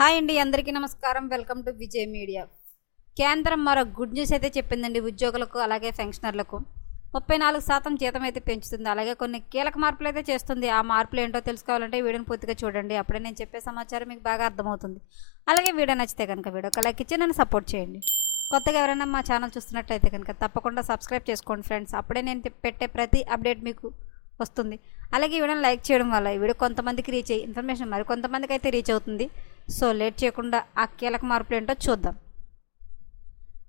Hi అండి అందరికీ నమస్కారం. Welcome to Vijay media. కేంద్రం మరో గుడ్ న్యూస్ అయితే చెప్పిందండి ఉద్యోగులకు అలాగే పెన్షనర్లకు. ముప్పై నాలుగు శాతం జీతం అయితే పెంచుతుంది. అలాగే కొన్ని కీలక మార్పులు అయితే చేస్తుంది. ఆ మార్పులు ఏంటో తెలుసుకోవాలంటే వీడియోని పూర్తిగా చూడండి. అప్పుడే నేను చెప్పే సమాచారం మీకు బాగా అర్థమవుతుంది. అలాగే వీడియో నచ్చితే కనుక వీడియో లైక్ ఇచ్చి నన్ను సపోర్ట్ చేయండి. కొత్తగా ఎవరైనా మా ఛానల్ చూస్తున్నట్లయితే కనుక తప్పకుండా సబ్స్క్రైబ్ చేసుకోండి ఫ్రెండ్స్. అప్పుడే నేను పెట్టే ప్రతి అప్డేట్ మీకు వస్తుంది. అలాగే ఈ వీడియోని లైక్ చేయడం వల్ల ఈ వీడియో కొంతమందికి రీచ్ అయ్యి ఇన్ఫర్మేషన్ మరి కొంతమందికి అయితే రీచ్ అవుతుంది. సో లేట్ చేయకుండా ఆ కీలక మార్పులు ఏంటో చూద్దాం.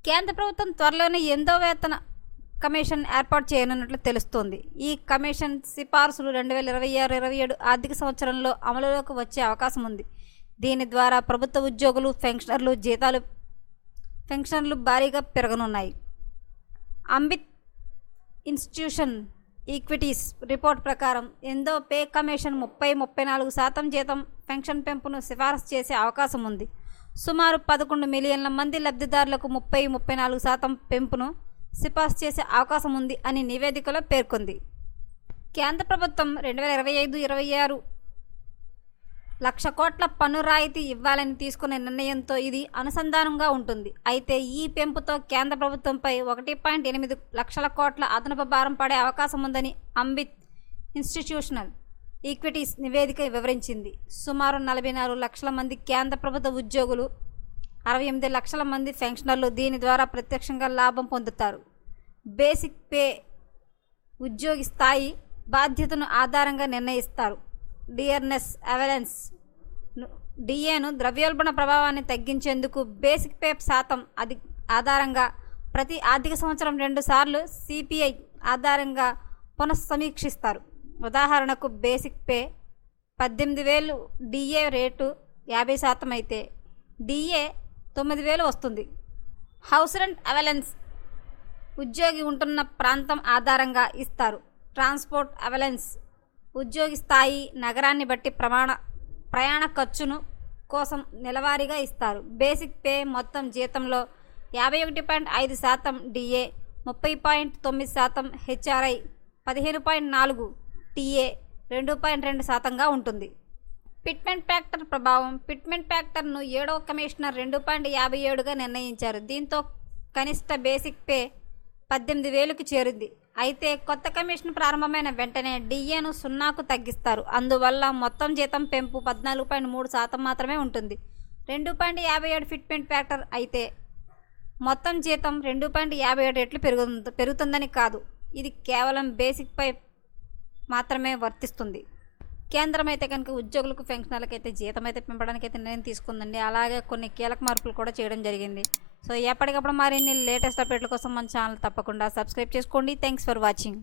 కేంద్ర ప్రభుత్వం త్వరలోనే ఎందో వేతన కమిషన్ ఏర్పాటు చేయనున్నట్లు తెలుస్తోంది. ఈ కమిషన్ సిఫార్సులు రెండు వేల ఇరవై ఆరు ఇరవై ఏడు ఆర్థిక సంవత్సరంలో అమలులోకి వచ్చే అవకాశం ఉంది. దీని ద్వారా ప్రభుత్వ ఉద్యోగులు పెన్షనర్లు జీతాలు పెన్షన్లు భారీగా పెరగనున్నాయి. అంబిత్ ఇన్స్టిట్యూషన్ ఈక్విటీస్ రిపోర్ట్ ప్రకారం ఎందో పే కమిషన్ ముప్పై ముప్పై నాలుగు శాతం జీతం పెన్షన్ పెంపును సిఫారసు చేసే అవకాశం ఉంది. సుమారు పదకొండు మిలియన్ల మంది లబ్ధిదారులకు ముప్పై ముప్పై నాలుగు శాతం పెంపును సిఫార్సు చేసే అవకాశం ఉంది అని నివేదికలో పేర్కొంది. కేంద్ర ప్రభుత్వం రెండు వేల ఇరవై ఐదు ఇరవై ఆరు లక్ష కోట్ల పన్ను రాయితీ ఇవ్వాలని తీసుకున్న నిర్ణయంతో ఇది అనుసంధానంగా ఉంటుంది. అయితే ఈ పెంపుతో కేంద్ర ప్రభుత్వంపై ఒకటి పాయింట్ ఎనిమిది లక్షల కోట్ల అదనపు భారం పడే అవకాశం ఉందని అంబిత్ ఇన్స్టిట్యూషనల్ ఈక్విటీస్ నివేదిక వివరించింది. సుమారు నలభై నాలుగు లక్షల మంది కేంద్ర ప్రభుత్వ ఉద్యోగులు అరవై ఎనిమిది లక్షల మంది పెన్షనర్లు దీని ద్వారా ప్రత్యక్షంగా లాభం పొందుతారు. బేసిక్ పే ఉద్యోగి స్థాయి బాధ్యతను ఆధారంగా నిర్ణయిస్తారు. డియర్నెస్ అవెలెన్స్. డిఏను ద్రవ్యోల్బణ ప్రభావాన్ని తగ్గించేందుకు బేసిక్ పే శాతం అది ఆధారంగా ప్రతి ఆర్థిక సంవత్సరం రెండు సార్లు సిపిఐ ఆధారంగా పునఃసమీక్షిస్తారు. ఉదాహరణకు బేసిక్ పే పద్దెనిమిది వేలు డిఏ రేటు యాభై శాతం అయితే డిఏ తొమ్మిది వేలు వస్తుంది. హౌస్ రెంట్ అవెలెన్స్ ఉద్యోగి ఉంటున్న ప్రాంతం ఆధారంగా ఇస్తారు. ట్రాన్స్పోర్ట్ అవెలెన్స్ ఉద్యోగి స్థాయి నగరాన్ని బట్టి ప్రమాణ ప్రయాణ ఖర్చును కోసం నెలవారీగా ఇస్తారు. బేసిక్ పే మొత్తం జీతంలో యాభై ఒకటి పాయింట్ ఐదు శాతం డిఏ ముప్పై పాయింట్ తొమ్మిది శాతం హెచ్ఆర్ఐ పదిహేను పాయింట్ నాలుగు టీఏ రెండు పాయింట్ రెండు శాతంగా ఉంటుంది. పిట్మెంట్ ఫ్యాక్టర్ ప్రభావం పిట్మెంట్ ఫ్యాక్టర్ను ఏడవ కమిషనర్ రెండు పాయింట్ యాభై ఏడుగా నిర్ణయించారు. దీంతో కనిష్ట బేసిక్ పే పద్దెనిమిది వేలకు చేరింది అయితే కొత్త కమిషన్ ప్రారంభమైన వెంటనే డిఏను సున్నాకు తగ్గిస్తారు. అందువల్ల మొత్తం జీతం పెంపు పద్నాలుగు పాయింట్ మూడు శాతం మాత్రమే ఉంటుంది. రెండు పాయింట్ యాభై ఏడు ఫిట్మెంట్ ఫ్యాక్టర్ అయితే మొత్తం జీతం రెండు పాయింట్ యాభై ఏడు రెట్లు పెరుగుతుంది పెరుగుతుందని కాదు. ఇది కేవలం బేసిక్పై మాత్రమే వర్తిస్తుంది. కేంద్రం అయితే కనుక ఉద్యోగులకు పెన్షనర్లకు అయితే జీతం అయితే పెంపడానికి అయితే నిర్ణయం తీసుకుందండి. అలాగే కొన్ని కీలక మార్పులు కూడా చేయడం జరిగింది. సో ఎప్పటికప్పుడు మరిన్ని లేటెస్ట్ అప్డేట్ల కోసం మన ఛానల్ తప్పకుండా సబ్స్క్రైబ్ చేసుకోండి. Thanks for watching.